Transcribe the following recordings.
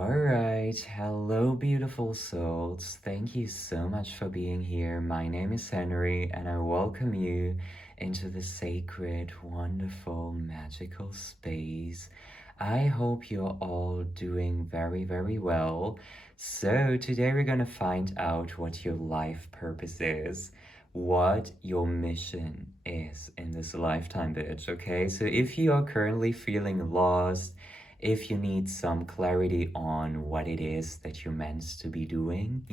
Alright, hello beautiful souls. Thank you so much for being here. My name is Henry and I welcome you into the sacred, wonderful, magical space. I hope you're all doing very, very well. So today we're gonna find out what your life purpose is, what your mission is in this lifetime, bitch, okay? So if you are currently feeling lost, if you need some clarity on what it is that you're meant to be doing,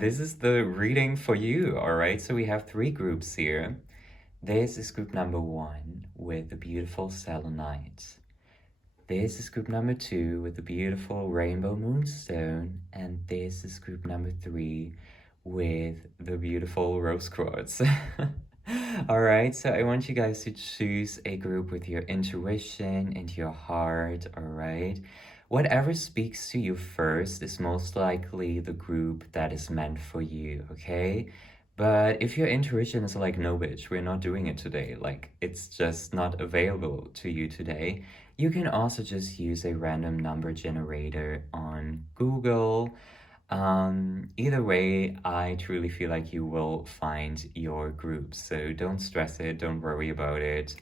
this is the reading for you, all right? So we have three groups here. This is group number 1 with the beautiful selenite. This is group number 2 with the beautiful rainbow moonstone. And this is group number 3 with the beautiful rose quartz. All right, so I want you guys to choose a group with your intuition and your heart, all right? Whatever speaks to you first is most likely the group that is meant for you, okay? But if your intuition is like, no, bitch, we're not doing it today, like it's just not available to you today, you can also just use a random number generator on Google. Either way, I truly feel like you will find your group. So don't stress it, don't worry about it.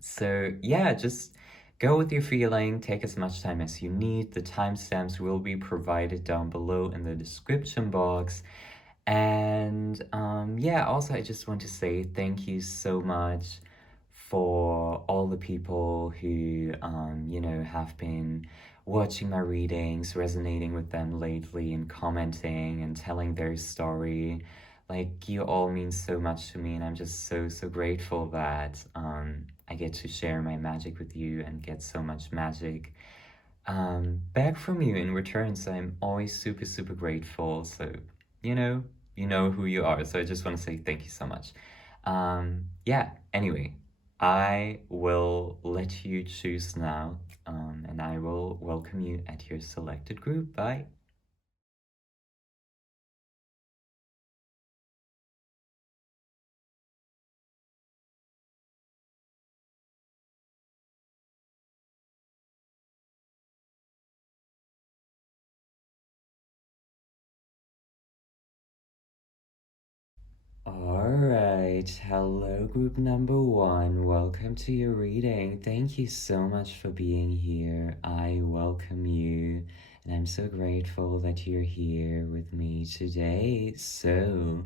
So yeah, just go with your feeling, take as much time as you need. The timestamps will be provided down below in the description box. And yeah, also I just want to say thank you so much for all the people who, have been watching my readings, resonating with them lately, and commenting and telling their story. Like, you all mean so much to me, and I'm just so, so grateful that I get to share my magic with you and get so much magic back from you in return. So I'm always super, super grateful. So, you know who you are. So I just want to say thank you so much. Yeah, anyway, I will let you choose now, and I will welcome you at your selected group. Bye. Alright, hello group number 1, welcome to your reading. Thank you so much for being here. I welcome you, and I'm so grateful that you're here with me today. So,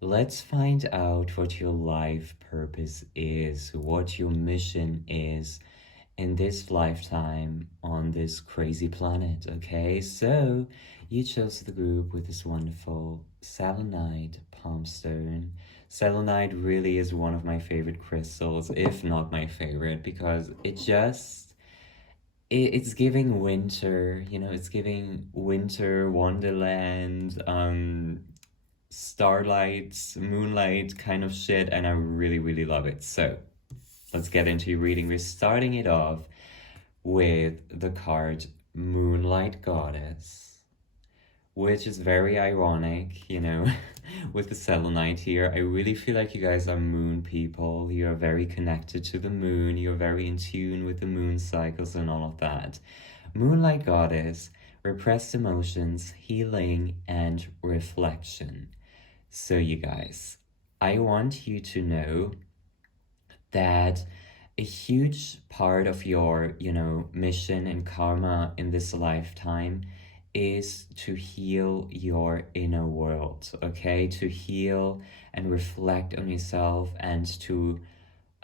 let's find out what your life purpose is, what your mission is in this lifetime on this crazy planet, okay? So, you chose the group with this wonderful selenite palm stone. Selenite really is one of my favorite crystals, if not my favorite, because it's giving winter, it's giving winter wonderland, starlight, moonlight kind of shit, and I really, really love it. So let's get into your reading. We're starting it off with the card Moonlight Goddess, which is very ironic, with the selenite here. I really feel like you guys are moon people. You are very connected to the moon. You're very in tune with the moon cycles and all of that. Moonlight Goddess, repressed emotions, healing, and reflection. So you guys, I want you to know that a huge part of your, mission and karma in this lifetime is to heal your inner world, okay? To heal and reflect on yourself and to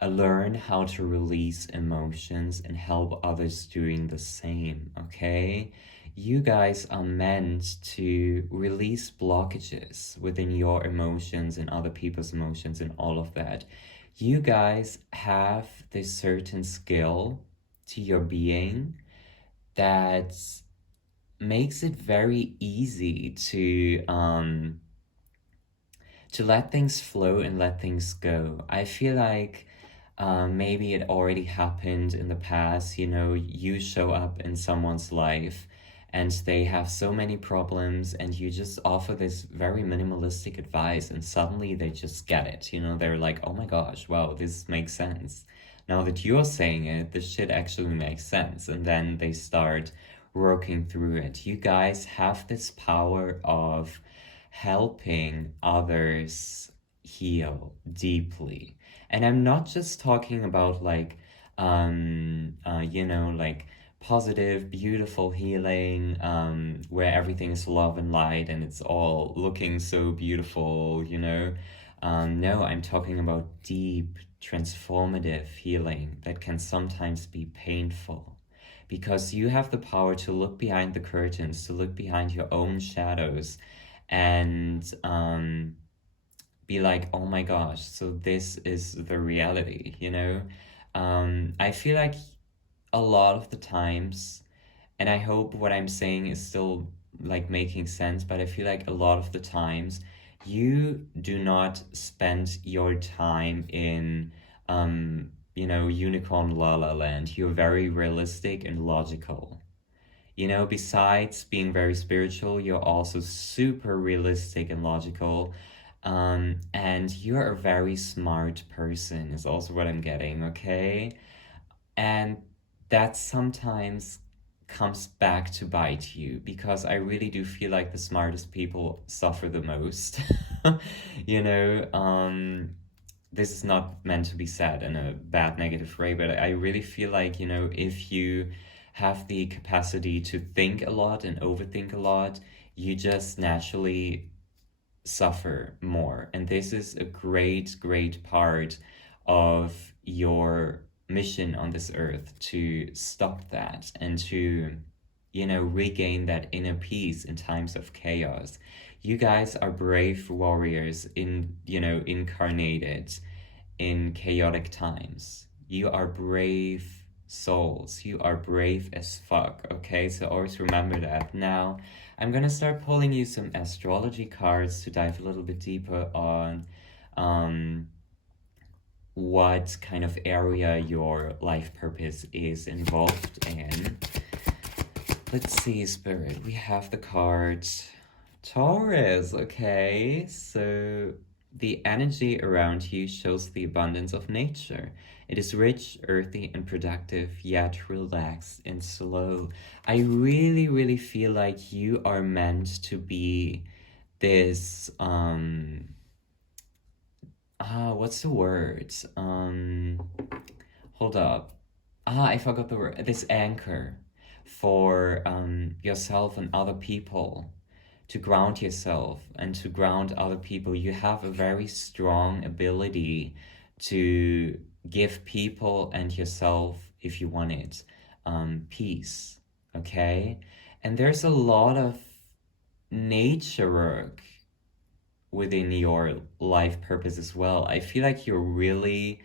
learn how to release emotions and help others doing the same, okay? You guys are meant to release blockages within your emotions and other people's emotions and all of that. You guys have this certain skill to your being that makes it very easy to let things flow and let things go. I feel like maybe it already happened in the past, you show up in someone's life and they have so many problems and you just offer this very minimalistic advice and suddenly they just get it, they're like, oh my gosh, wow, this makes sense. now that you're saying it, this shit actually makes sense. And then they start working through it. You guys have this power of helping others heal deeply. And I'm not just talking about like, like positive, beautiful healing, where everything is love and light and it's all looking so beautiful, No, I'm talking about deep, transformative healing that can sometimes be painful. Because you have the power to look behind the curtains, to look behind your own shadows, and be like, oh my gosh, so this is the reality, I feel like a lot of the times, and I hope what I'm saying is still like making sense, but I feel like a lot of the times you do not spend your time in unicorn la la land. You're very realistic and logical. Besides being very spiritual, you're also super realistic and logical. And you're a very smart person, is also what I'm getting, okay? And that sometimes comes back to bite you, because I really do feel like the smartest people suffer the most. you know, um, this is not meant to be said in a bad, negative way, but I really feel like, if you have the capacity to think a lot and overthink a lot, you just naturally suffer more. And this is a great, great part of your mission on this earth, to stop that and to, regain that inner peace in times of chaos. You guys are brave warriors incarnated in chaotic times. You are brave souls. You are brave as fuck, okay? So always remember that. Now, I'm gonna start pulling you some astrology cards to dive a little bit deeper on what kind of area your life purpose is involved in. Let's see, Spirit. We have the cards Taurus, okay? So the energy around you shows the abundance of nature. It is rich, earthy, and productive, yet relaxed and slow. I really, really feel like you are meant to be this, what's the word? Hold up. I forgot the word. This anchor for yourself and other people, to ground yourself and to ground other people. You have a very strong ability to give people and yourself, if you want it, peace, okay? And there's a lot of nature work within your life purpose as well. I feel like you're really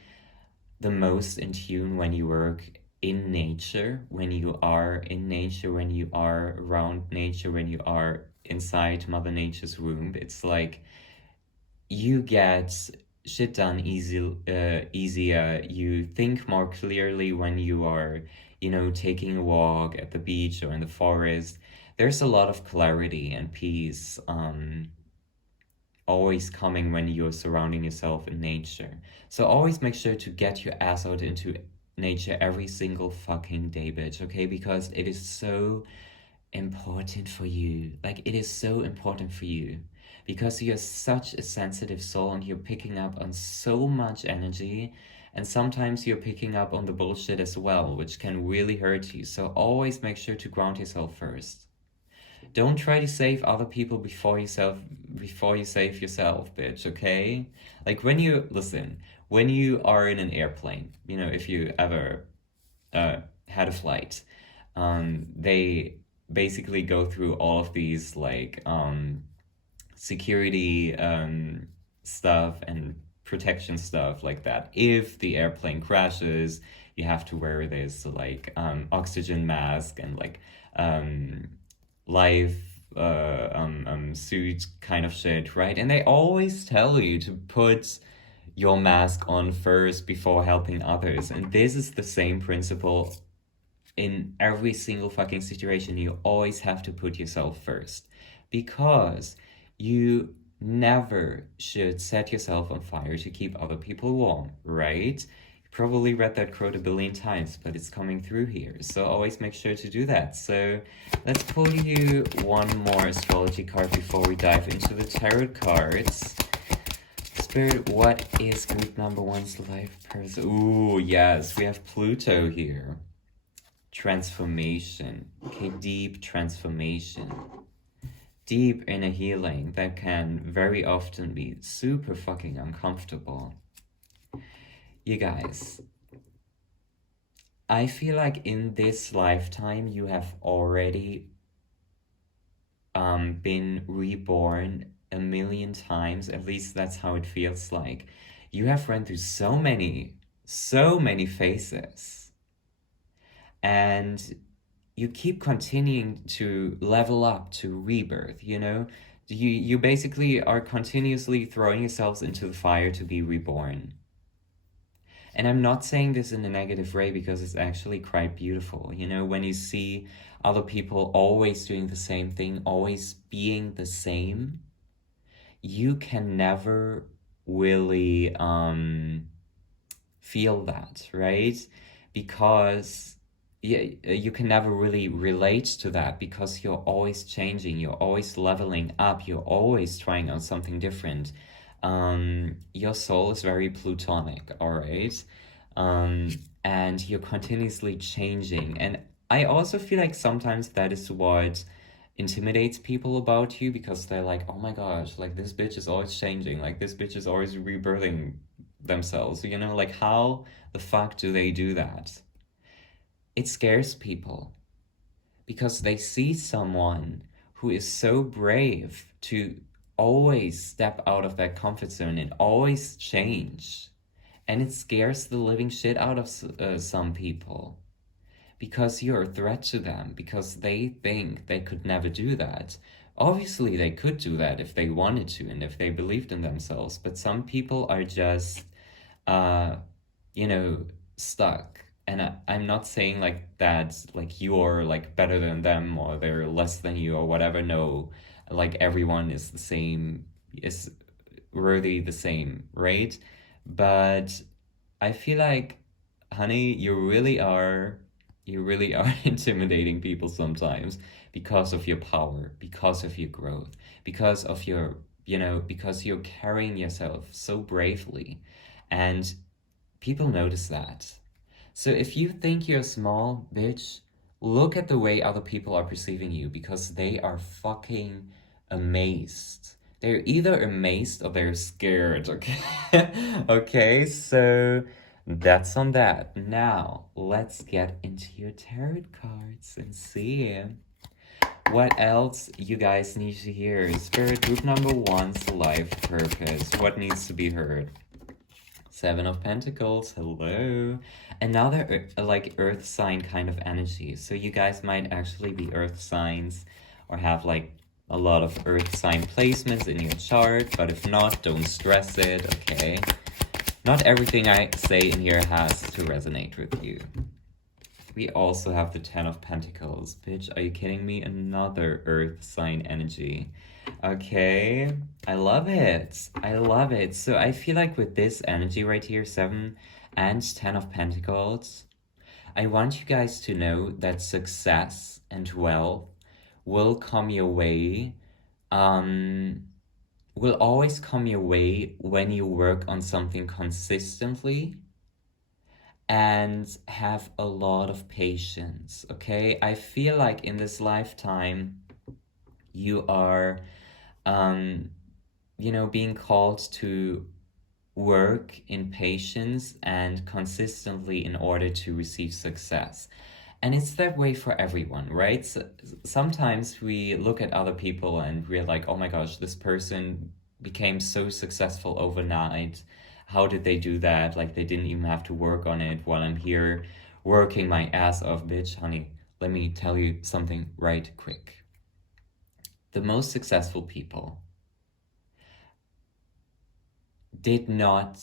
the most in tune when you work in nature, when you are in nature, when you are around nature, when you are inside Mother Nature's womb. It's like you get shit done easier. You think more clearly when you are, taking a walk at the beach or in the forest. There's a lot of clarity and peace always coming when you're surrounding yourself in nature. So always make sure to get your ass out into nature every single fucking day, bitch, okay? Because it is so important for you. Like, it is so important for you. Because you're such a sensitive soul and you're picking up on so much energy. And sometimes you're picking up on the bullshit as well, which can really hurt you. So always make sure to ground yourself first. Don't try to save other people before you save yourself, bitch, okay? Like, when you are in an airplane, if you ever had a flight, they basically go through all of these like security stuff and protection stuff like that. If the airplane crashes, you have to wear this like oxygen mask and like life suit kind of shit, right? And they always tell you to put your mask on first before helping others. And this is the same principle in every single fucking situation. You always have to put yourself first, because you never should set yourself on fire to keep other people warm, right? Probably read that quote a billion times, but it's coming through here. So always make sure to do that. So let's pull you one more astrology card before we dive into the tarot cards. Spirit, what is group number one's life person? Ooh, yes, we have Pluto here. Transformation. Okay, deep transformation. Deep inner healing that can very often be super fucking uncomfortable. You guys, I feel like in this lifetime you have already been reborn a million times. At least that's how it feels like. You have run through so many phases. And you keep continuing to level up to rebirth, you know? You basically are continuously throwing yourselves into the fire to be reborn. And I'm not saying this in a negative way because it's actually quite beautiful. You know, when you see other people always doing the same thing, always being the same, you can never really feel that, right? Because you can never really relate to that because you're always changing, you're always leveling up, you're always trying out something different. Your soul is very plutonic, all right? And you're continuously changing. And I also feel like sometimes that is what intimidates people about you because they're like, oh my gosh, like this bitch is always changing, like this bitch is always rebirthing themselves, you know, like how the fuck do they do that? It scares people because they see someone who is so brave to always step out of that comfort zone and always change. And it scares the living shit out of some people because you're a threat to them, because they think they could never do that. Obviously, they could do that if they wanted to and if they believed in themselves, but some people are just, you know, stuck. And I'm not saying like that, like you're like better than them or they're less than you or whatever. No, like everyone is the same, is worthy the same, right? But I feel like, honey, you really are intimidating people sometimes because of your power, because of your growth, because of your, you know, because you're carrying yourself so bravely. And people notice that. So if you think you're small, bitch, look at the way other people are perceiving you because they are fucking amazed. They're either amazed or they're scared, okay? Okay, so that's on that. Now, let's get into your tarot cards and see what else you guys need to hear. Spirit group number one's life purpose. What needs to be heard? Seven of Pentacles, hello. Another like earth sign kind of energy. So you guys might actually be earth signs or have like a lot of earth sign placements in your chart, but if not, don't stress it, okay? Not everything I say in here has to resonate with you. We also have the Ten of Pentacles. Bitch, are you kidding me? Another earth sign energy. Okay, I love it. I love it. So I feel like with this energy right here, 7 and 10 of Pentacles, I want you guys to know that success and wealth will come your way, will always come your way when you work on something consistently and have a lot of patience, okay? I feel like in this lifetime, you are, you know, being called to work in patience and consistently in order to receive success. And it's that way for everyone, right? So, sometimes we look at other people and we're like, oh my gosh, this person became so successful overnight. How did they do that? Like they didn't even have to work on it while I'm here working my ass off. Bitch, honey, let me tell you something right quick. The most successful people did not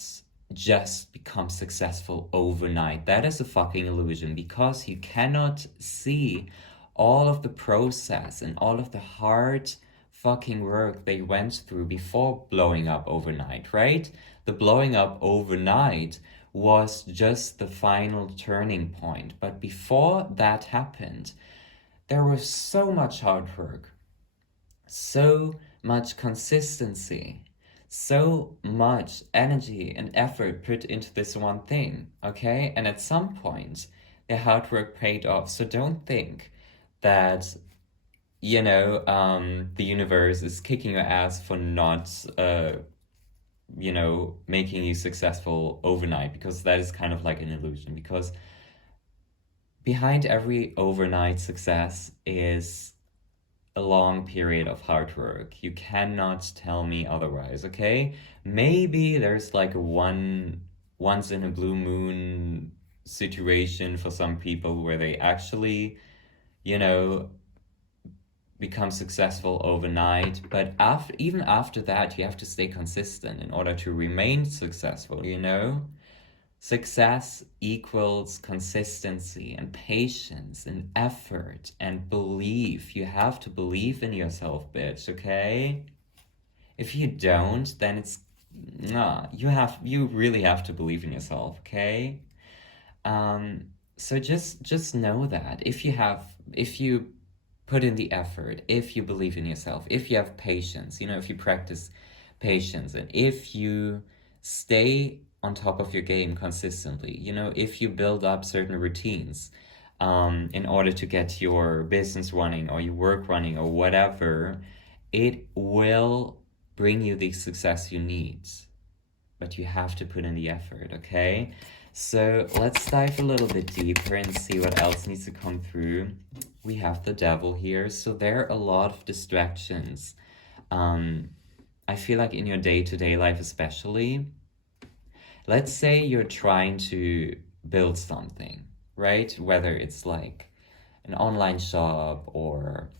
just become successful overnight. That is a fucking illusion because you cannot see all of the process and all of the hard fucking work they went through before blowing up overnight, right? The blowing up overnight was just the final turning point. But before that happened, there was so much hard work, so much consistency, so much energy and effort put into this one thing, okay? And at some point, the hard work paid off. So don't think that, the universe is kicking your ass for not, making you successful overnight, because that is kind of like an illusion. Because behind every overnight success is a long period of hard work. You cannot tell me otherwise, okay? Maybe there's like a once in a blue moon situation for some people where they actually, you know, become successful overnight. But even after that, you have to stay consistent in order to remain successful, you know? Success equals consistency and patience and effort and belief. You have to believe in yourself, bitch, okay? If you don't, then it's nah, you really have to believe in yourself, okay? So just know that if you put in the effort, if you believe in yourself, if you have patience, if you practice patience, and if you stay on top of your game consistently, if you build up certain routines in order to get your business running or your work running or whatever, it will bring you the success you need. But you have to put in the effort, okay? So let's dive a little bit deeper and see what else needs to come through. We have the devil here, so there are a lot of distractions. I feel like in your day-to-day life especially, let's say you're trying to build something, right? Whether it's like an online shop or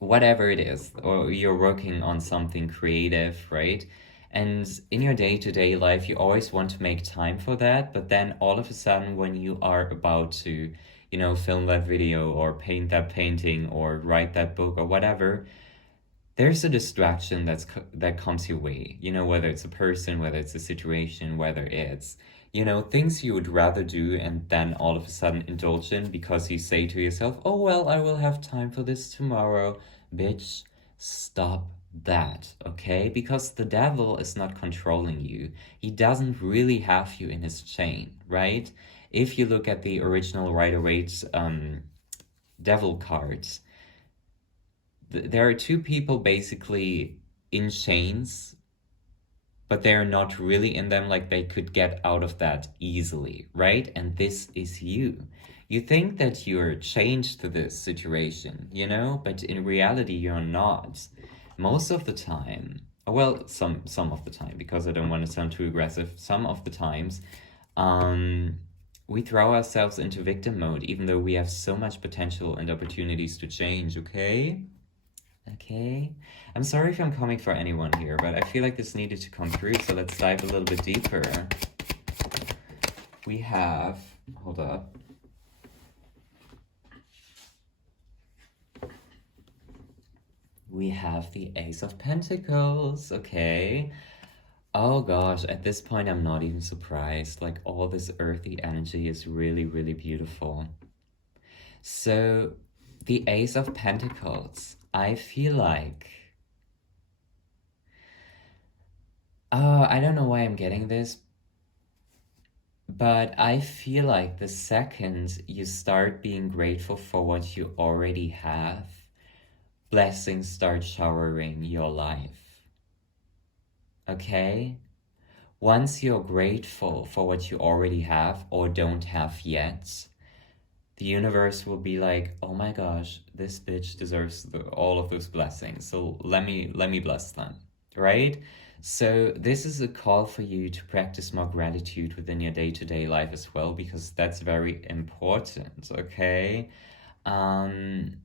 whatever it is, or you're working on something creative, right? And in your day-to-day life, you always want to make time for that, but then all of a sudden when you are about to, film that video or paint that painting or write that book or whatever, there's a distraction that comes your way, whether it's a person, whether it's a situation, whether it's, things you would rather do and then all of a sudden indulge in because you say to yourself, oh, well, I will have time for this tomorrow. Bitch, stop that, okay? Because the devil is not controlling you. He doesn't really have you in his chain, right? If you look at the original Rider-Waite devil cards, there are two people basically in chains, but they're not really in them, like they could get out of that easily, right? And this is you. You think that you're chained to this situation, but in reality you're not. Most of the time, well, some of the time, because I don't want to sound too aggressive, some of the times, we throw ourselves into victim mode, even though we have so much potential and opportunities to change, okay? Okay, I'm sorry if I'm coming for anyone here, but I feel like this needed to come through, so let's dive a little bit deeper. We have, hold up. We have the Ace of Pentacles, okay. Oh gosh, at this point I'm not even surprised. Like, all this earthy energy is really, really beautiful. So, the Ace of Pentacles, I feel like... I don't know why I'm getting this, but I feel like the second you start being grateful for what you already have, blessings start showering your life. Okay? Once you're grateful for what you already have or don't have yet, the universe will be like, oh my gosh, this bitch deserves all of those blessings, so let me bless them, right? So this is a call for you to practice more gratitude within your day-to-day life as well, because that's very important, okay? And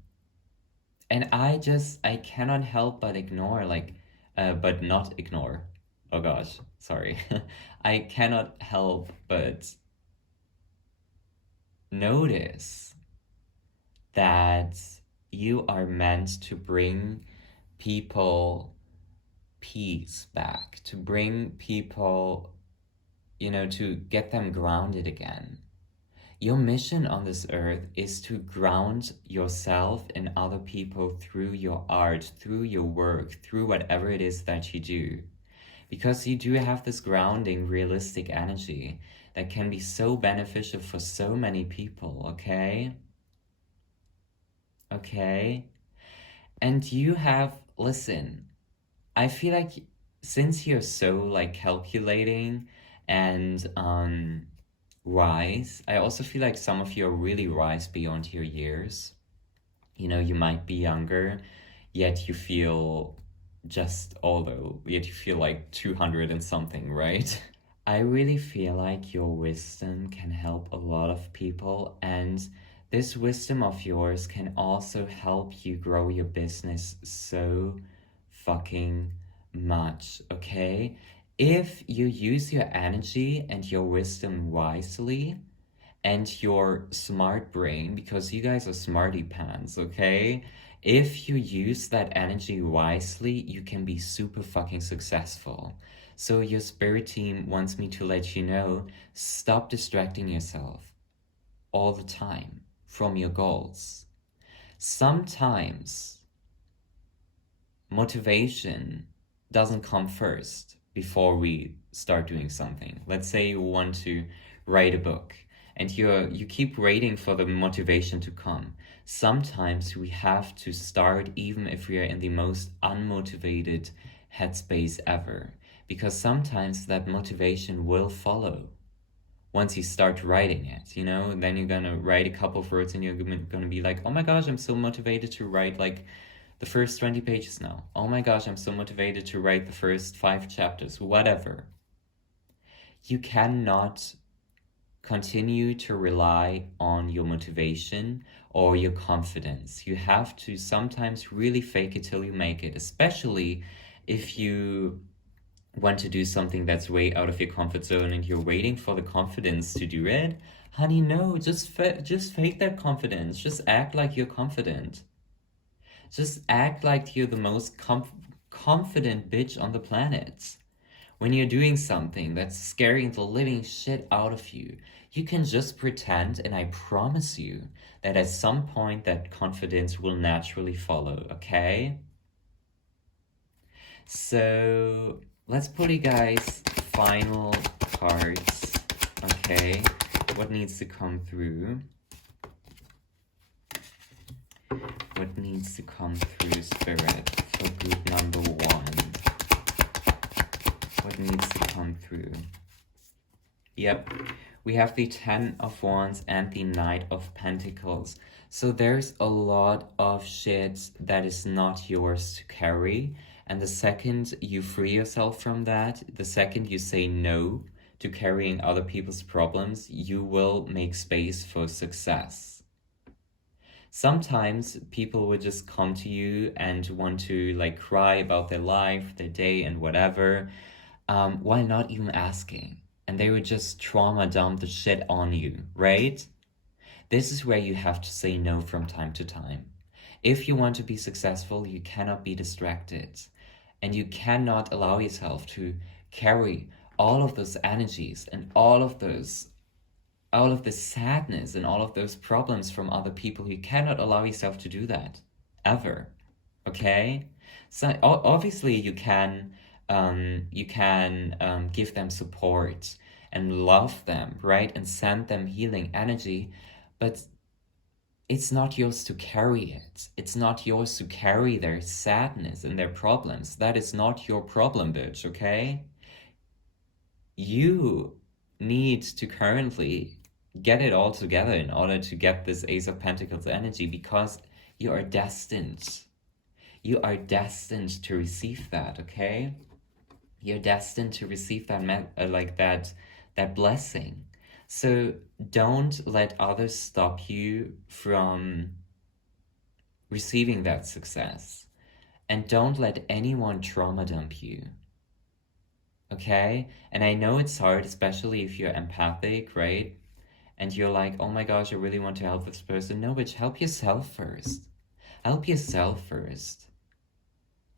I cannot help but ignore, but not ignore. Oh gosh, sorry. I cannot help but notice that you are meant to bring people peace back, to bring people to get them grounded again. Your mission on this earth is to ground yourself and other people through your art, through your work, through whatever it is that you do. Because you do have this grounding, realistic energy that can be so beneficial for so many people, okay? Okay? And you have, listen, I feel like since you're so like calculating and wise, I also feel like some of you are really wise beyond your years. You might be younger, yet you feel yet you feel like 200 and something, right? I really feel like your wisdom can help a lot of people, and this wisdom of yours can also help you grow your business so fucking much, okay? If you use your energy and your wisdom wisely and your smart brain, because you guys are smarty pants, okay? If you use that energy wisely, you can be super fucking successful. So your spirit team wants me to let you know, stop distracting yourself all the time from your goals. Sometimes motivation doesn't come first before we start doing something. Let's say you want to write a book and you keep waiting for the motivation to come. Sometimes we have to start even if we are in the most unmotivated headspace ever, because sometimes that motivation will follow once you start writing it, and then you're gonna write a couple of words and you're gonna be like, oh my gosh, I'm so motivated to write like the first 20 pages now. Oh my gosh, I'm so motivated to write the first 5 chapters, whatever. You cannot continue to rely on your motivation or your confidence. You have to sometimes really fake it till you make it, especially if you want to do something that's way out of your comfort zone and you're waiting for the confidence to do it. Honey, no, just fake that confidence. Just act like you're confident. Just act like you're the most confident bitch on the planet. When you're doing something that's scaring the living shit out of you, you can just pretend, and I promise you that at some point that confidence will naturally follow, okay? So let's pull you guys final cards, okay? What needs to come through? What needs to come through, Spirit, for group number 1? What needs to come through? Yep, we have the 10 of Wands and the Knight of Pentacles. So there's a lot of shit that is not yours to carry. And the second you free yourself from that, the second you say no to carrying other people's problems, you will make space for success. Sometimes people would just come to you and want to like cry about their life, their day, and whatever, while not even asking. And they would just trauma dump the shit on you, right? This is where you have to say no from time to time. If you want to be successful, you cannot be distracted. And you cannot allow yourself to carry all of those energies and all of this sadness and all of those problems from other people. You cannot allow yourself to do that, ever, okay? So obviously you can give them support and love them, right? And send them healing energy, but it's not yours to carry it. It's not yours to carry their sadness and their problems. That is not your problem, bitch, okay? You need to currently get it all together in order to get this Ace of Pentacles energy, because you are destined. You are destined to receive that, okay? You're destined to receive that blessing. So don't let others stop you from receiving that success. And don't let anyone trauma dump you. Okay? And I know it's hard, especially if you're empathic, right? And you're like, oh my gosh, I really want to help this person. No, bitch, help yourself first. Help yourself first.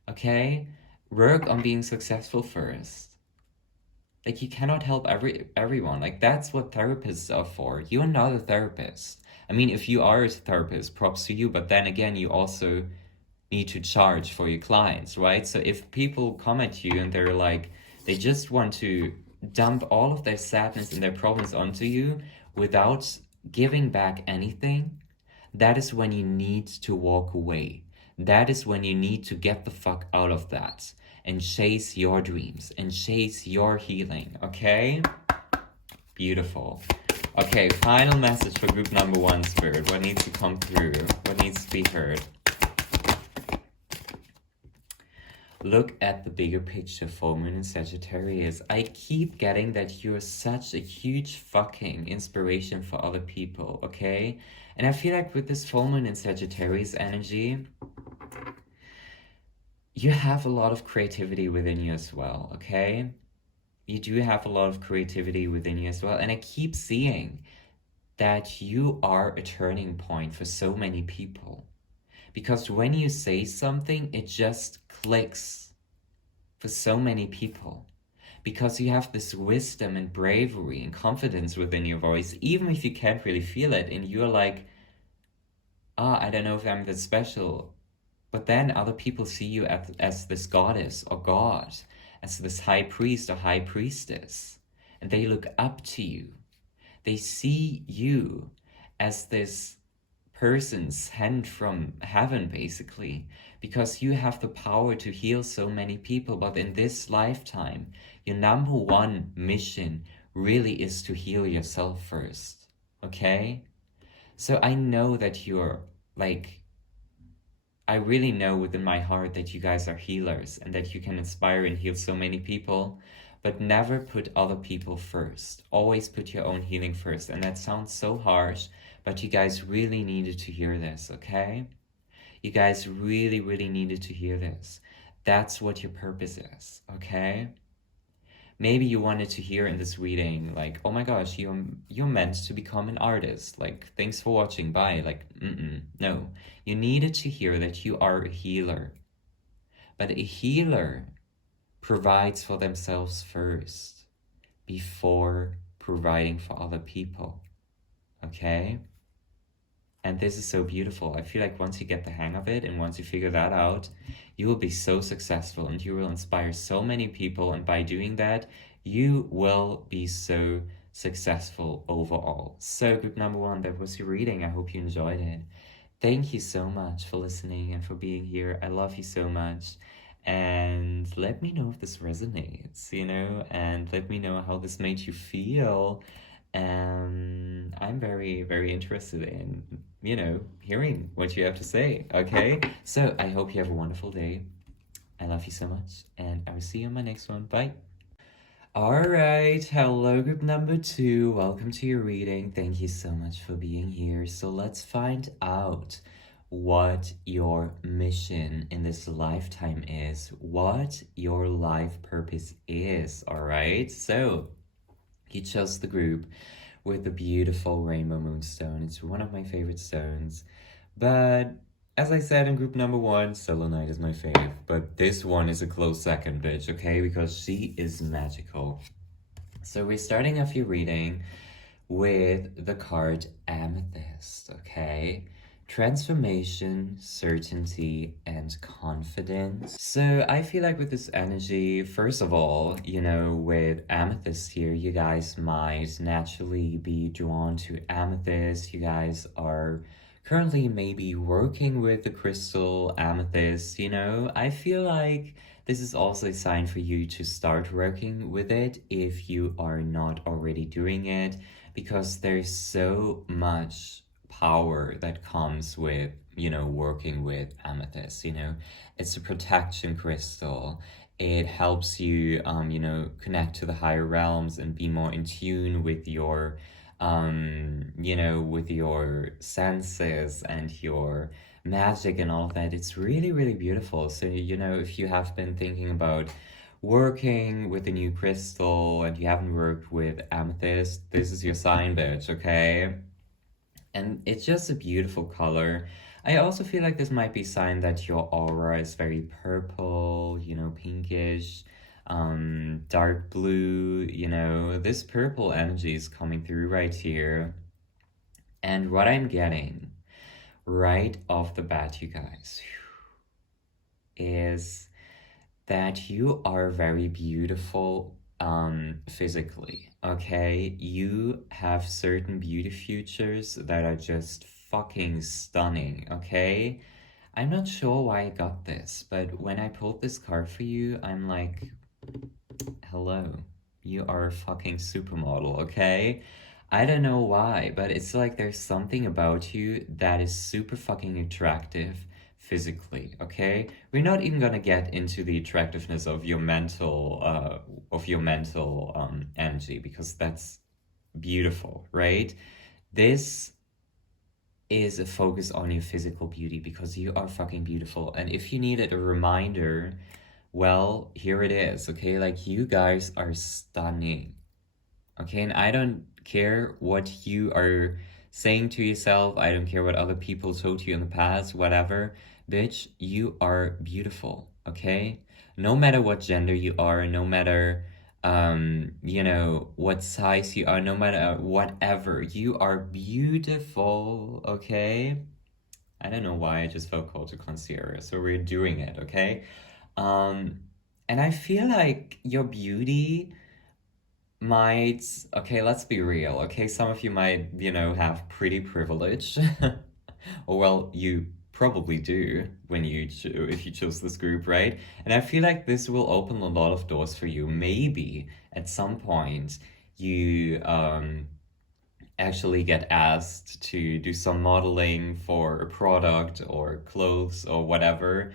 Okay? Work on being successful first. Like, you cannot help everyone. Like, that's what therapists are for. You're not a therapist. I mean, if you are a therapist, props to you, but then again, you also need to charge for your clients, right? So if people come at you and they're like, they just want to dump all of their sadness and their problems onto you without giving back anything, that is when you need to walk away. That is when you need to get the fuck out of that and chase your dreams and chase your healing, okay? Beautiful. Okay, final message for group number 1, Spirit. What needs to come through? What needs to be heard? Look at the bigger picture, full moon in Sagittarius. I keep getting that you're such a huge fucking inspiration for other people, okay? And I feel like with this full moon in Sagittarius energy, you have a lot of creativity within you as well, okay? You do have a lot of creativity within you as well. And I keep seeing that you are a turning point for so many people. Because when you say something, it just clicks for so many people. Because you have this wisdom and bravery and confidence within your voice, even if you can't really feel it. And you're like, I don't know if I'm that special. But then other people see you as this goddess or god, as this high priest or high priestess. And they look up to you. They see you as this person sent from heaven, basically, because you have the power to heal so many people. But in this lifetime, your number 1 mission really is to heal yourself first, okay? So I know that you're like, I really know within my heart that you guys are healers and that you can inspire and heal so many people, but never put other people first. Always put your own healing first. And that sounds so harsh, but you guys really needed to hear this, okay? You guys really, really needed to hear this. That's what your purpose is, okay? Maybe you wanted to hear in this reading, like, oh my gosh, you're meant to become an artist. Like, thanks for watching, bye. Like, no. You needed to hear that you are a healer. But a healer provides for themselves first before providing for other people, okay? And this is so beautiful. I feel like once you get the hang of it and once you figure that out, you will be so successful and you will inspire so many people. And by doing that, you will be so successful overall. So group number 1, that was your reading. I hope you enjoyed it. Thank you so much for listening and for being here. I love you so much. And let me know if this resonates, and let me know how this made you feel. And I'm very, very interested in, hearing what you have to say, okay? So I hope you have a wonderful day. I love you so much, and I will see you in my next one. Bye. All right, hello group number 2. Welcome to your reading. Thank you so much for being here. So let's find out what your mission in this lifetime is, what your life purpose is, all right? So you chose the group with the beautiful rainbow moonstone. It's one of my favorite stones. But as I said in group number 1, selenite is my fave. But this one is a close second, bitch, okay? Because she is magical. So we're starting off your reading with the card Amethyst, okay? Transformation, certainty, and confidence. So I feel like with this energy, first of all, with amethyst here, you guys might naturally be drawn to amethyst. You guys are currently maybe working with the crystal amethyst, I feel like this is also a sign for you to start working with it if you are not already doing it, because there's so much power that comes with, working with amethyst, It's a protection crystal. It helps you, connect to the higher realms and be more in tune with your, with your senses and your magic and all of that. It's really, really beautiful. So, if you have been thinking about working with a new crystal and you haven't worked with amethyst, this is your sign, bitch, okay? And it's just a beautiful color. I also feel like this might be a sign that your aura is very purple, pinkish. dark blue, you know, this purple energy is coming through right here. And what I'm getting right off the bat, you guys, is that you are very beautiful physically, okay? You have certain beauty features that are just fucking stunning, okay? I'm not sure why I got this, but when I pulled this card for you, I'm like, hello, you are a fucking supermodel, okay? I don't know why, but it's like there's something about you that is super fucking attractive physically, okay? We're not even gonna get into the attractiveness of your mental energy, because that's beautiful, right? This is a focus on your physical beauty because you are fucking beautiful. And if you needed a reminder, well, here it is, okay? Like, you guys are stunning, okay? And I don't care what you are saying to yourself. I don't care what other people told you in the past, whatever. Bitch, you are beautiful, okay? No matter what gender you are, no matter you know, what size you are, no matter whatever, you are beautiful, okay? I don't know why I just felt called to consider, so we're doing it, okay? Um, and I feel like your beauty might, okay, let's be real, okay? Some of you might, you know, have pretty privilege. Or, well, you probably do when you if you chose this group, right? And I feel like this will open a lot of doors for you. Maybe at some point you actually get asked to do some modeling for a product or clothes or whatever.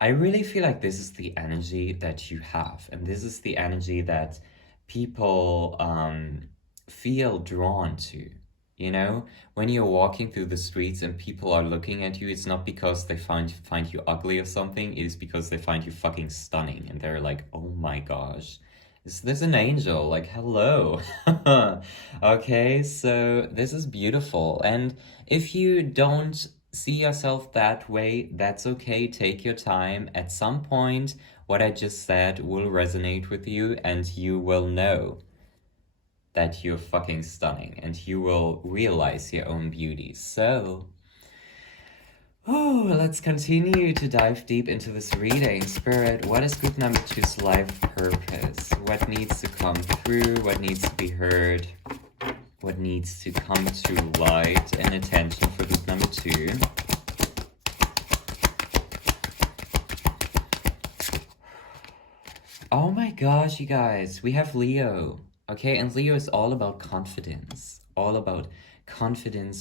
I really feel like this is the energy that you have, and this is the energy that people feel drawn to. You know, when you're walking through the streets and people are looking at you, it's not because they find you ugly or something. It is because they find you fucking stunning, and they're like, "Oh my gosh, is this an angel? Like, hello." Okay, so this is beautiful. And if you don't see yourself that way, that's okay. Take your time. At some point, what I just said will resonate with you, and you will know that you're fucking stunning, and you will realize your own beauty. So, let's continue to dive deep into this reading. Spirit, what is group number two's life purpose? What needs to come through? What needs to be heard? What needs to come to light and attention for group number two? Oh my gosh, you guys, we have Leo. Okay, and Leo is all about confidence,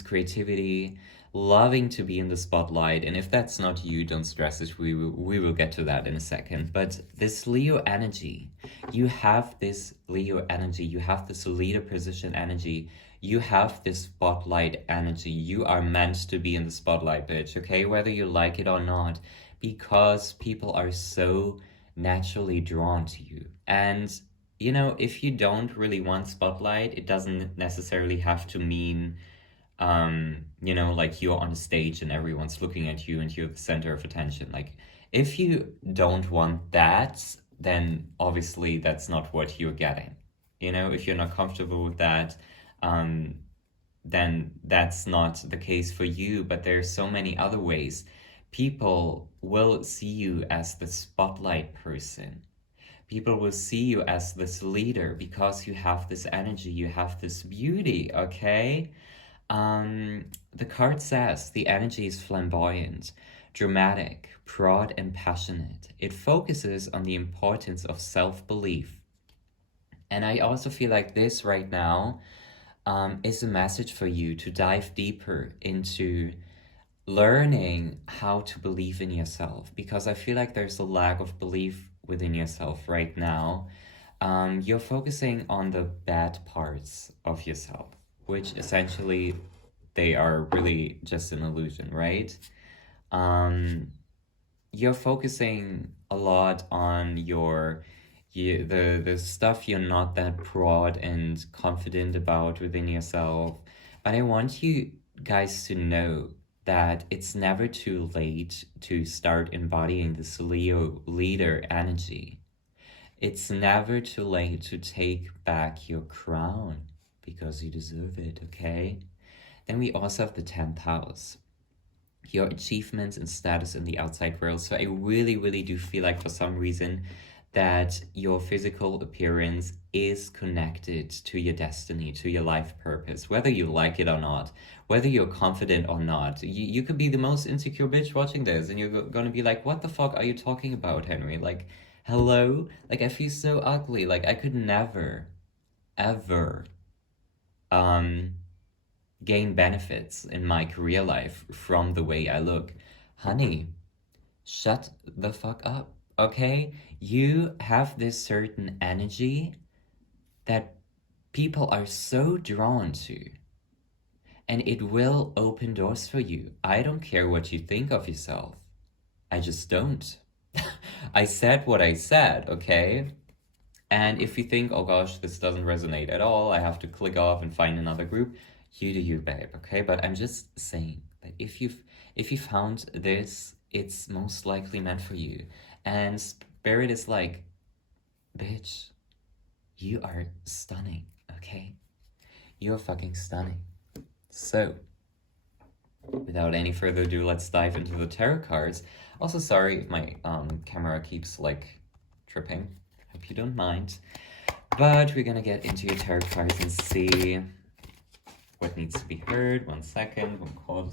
creativity, loving to be in the spotlight. And if that's not you, don't stress it. We will get to that in a second. But this Leo energy, you have this Leo energy, you have this leader position energy, you have this spotlight energy. You are meant to be in the spotlight, bitch, okay? Whether you like it or not, because people are so naturally drawn to you. And you know, if you don't really want spotlight, it doesn't necessarily have to mean, you know, like you're on a stage and everyone's looking at you and you're the center of attention. Like, if you don't want that, then obviously that's not what you're getting. You know, if you're not comfortable with that, then that's not the case for you. But there's so many other ways. People will see you as the spotlight person. People will see you as this leader because you have this energy, you have this beauty, okay? The card says the energy is flamboyant, dramatic, broad, and passionate. It focuses on the importance of self-belief. And I also feel like this right now is a message for you to dive deeper into learning how to believe in yourself, because I feel like there's a lack of belief within yourself right now. You're focusing on the bad parts of yourself, which essentially they are really just an illusion, right? You're focusing a lot on the stuff you're not that proud and confident about within yourself. But I want you guys to know that it's never too late to start embodying this Leo leader energy. It's never too late to take back your crown because you deserve it, okay? Then we also have the 10th house, your achievements and status in the outside world. So I really, really do feel like for some reason that your physical appearance is connected to your destiny, to your life purpose, whether you like it or not, whether you're confident or not. You could be the most insecure bitch watching this and you're gonna be like, what the fuck are you talking about, Henry? Like, hello? Like, I feel so ugly. Like, I could never, ever, gain benefits in my career life from the way I look. Honey, shut the fuck up, okay? You have this certain energy that people are so drawn to, and it will open doors for you. I don't care what you think of yourself. I just don't. I said what I said, okay? And if you think, oh gosh, this doesn't resonate at all, I have to click off and find another group, you do you, babe, okay? But I'm just saying that if you found this, it's most likely meant for you. And Spirit is like, bitch, you are stunning, okay? You're fucking stunning. So, without any further ado, let's dive into the tarot cards. Also, sorry if my camera keeps like tripping. Hope you don't mind. But we're gonna get into your tarot cards and see what needs to be heard. 1 second, one card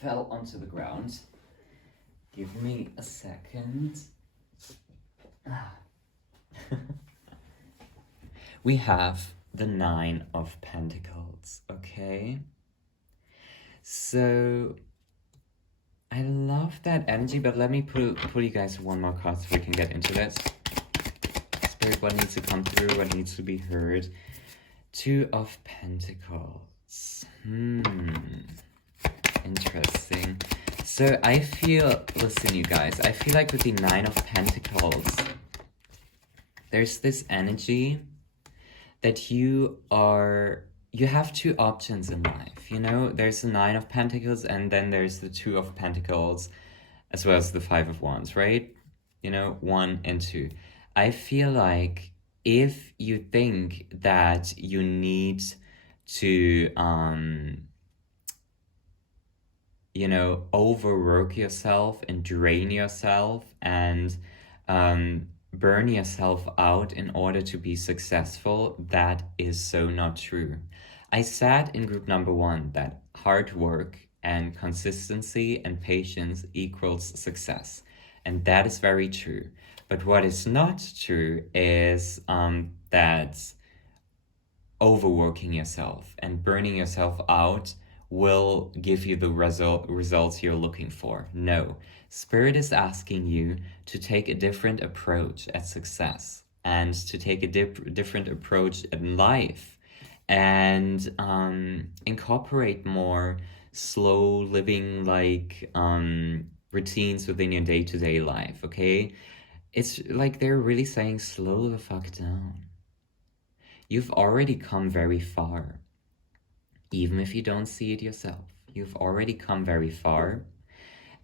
fell onto the ground. Give me a second. We have the 9 of Pentacles, okay? So, I love that energy, but let me pull you guys one more card so we can get into this. Spirit, what needs to come through, what needs to be heard? 2 of Pentacles. Interesting. So I feel, listen you guys, I feel like with the 9 of Pentacles, there's this energy that you have 2 options in life, you know? There's the 9 of Pentacles and then there's the 2 of Pentacles as well as the 5 of Wands, right? You know, 1 and 2. I feel like if you think that you need to, you know, overwork yourself and drain yourself and burn yourself out in order to be successful, that is so not true. I said in group number 1 that hard work and consistency and patience equals success. And that is very true. But what is not true is that overworking yourself and burning yourself out will give you the results you're looking for. No. Spirit is asking you to take a different approach at success and to take a different approach in life and incorporate more slow living like routines within your day-to-day life, okay? It's like they're really saying, slow the fuck down. You've already come very far. Even if you don't see it yourself, you've already come very far.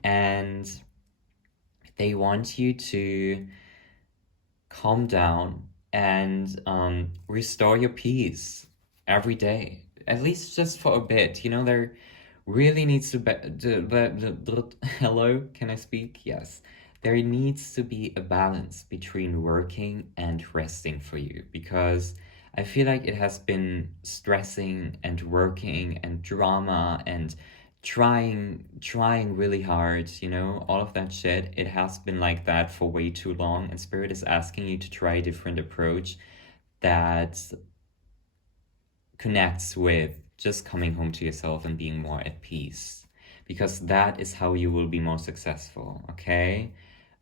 And they want you to calm down and restore your peace every day, at least just for a bit. You know, there really needs to be... Hello, can I speak? Yes. There needs to be a balance between working and resting for you, because I feel like it has been stressing and working and drama and trying really hard, you know, all of that shit. It has been like that for way too long, and Spirit is asking you to try a different approach that connects with just coming home to yourself and being more at peace, because that is how you will be more successful, okay?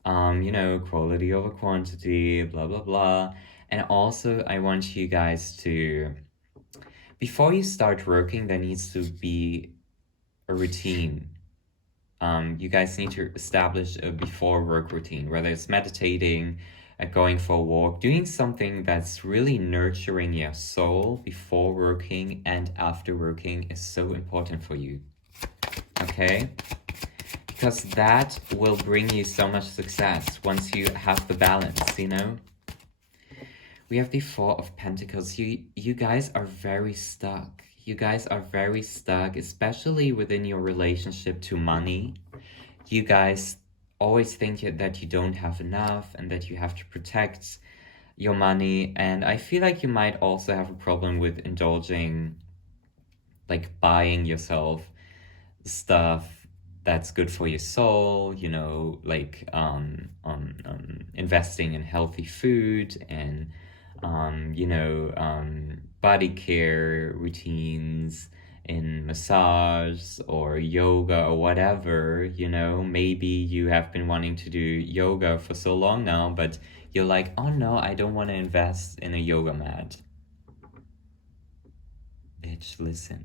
You know, quality over quantity, blah, blah, blah. And also, I want you guys to, before you start working, there needs to be a routine. You guys need to establish a before work routine, whether it's meditating, going for a walk, doing something that's really nurturing your soul before working and after working is so important for you. Okay? because that will bring you so much success once you have the balance, you know? We have the Four of Pentacles. You guys are very stuck. You guys are very stuck, especially within your relationship to money. You guys always think that you don't have enough and that you have to protect your money. And I feel like you might also have a problem with indulging, like buying yourself stuff that's good for your soul, you know, like investing in healthy food and you know, body care routines, in massage or yoga or whatever, you know. Maybe you have been wanting to do yoga for so long now, but you're like, oh no, I don't want to invest in a yoga mat. Bitch, listen.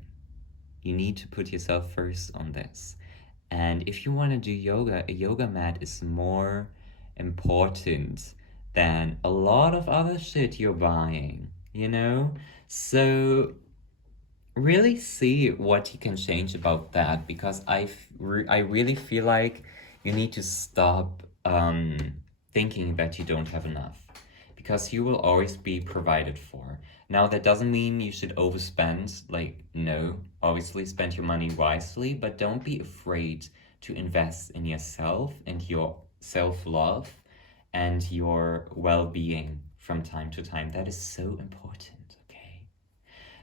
You need to put yourself first on this. And if you want to do yoga, a yoga mat is more important than a lot of other shit you're buying, you know? So really see what you can change about that, because I really feel like you need to stop thinking that you don't have enough, because you will always be provided for. Now, that doesn't mean you should overspend. Like, no, obviously spend your money wisely, but don't be afraid to invest in yourself and your self-love and your well-being from time to time. That is so important, okay?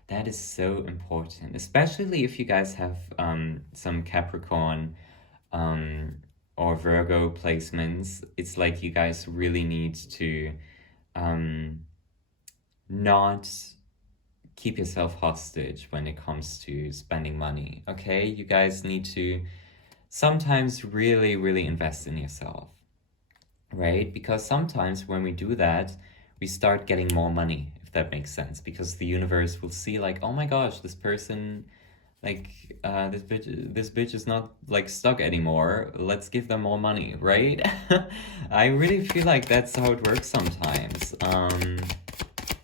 That is so important, especially if you guys have some Capricorn or Virgo placements. It's like you guys really need to not keep yourself hostage when it comes to spending money, okay? You guys need to sometimes really, really invest in yourself, right? Because sometimes when we do that, we start getting more money, if that makes sense, because the universe will see like, oh my gosh, this person, like, this bitch is not like stuck anymore. Let's give them more money, right? I really feel like that's how it works sometimes.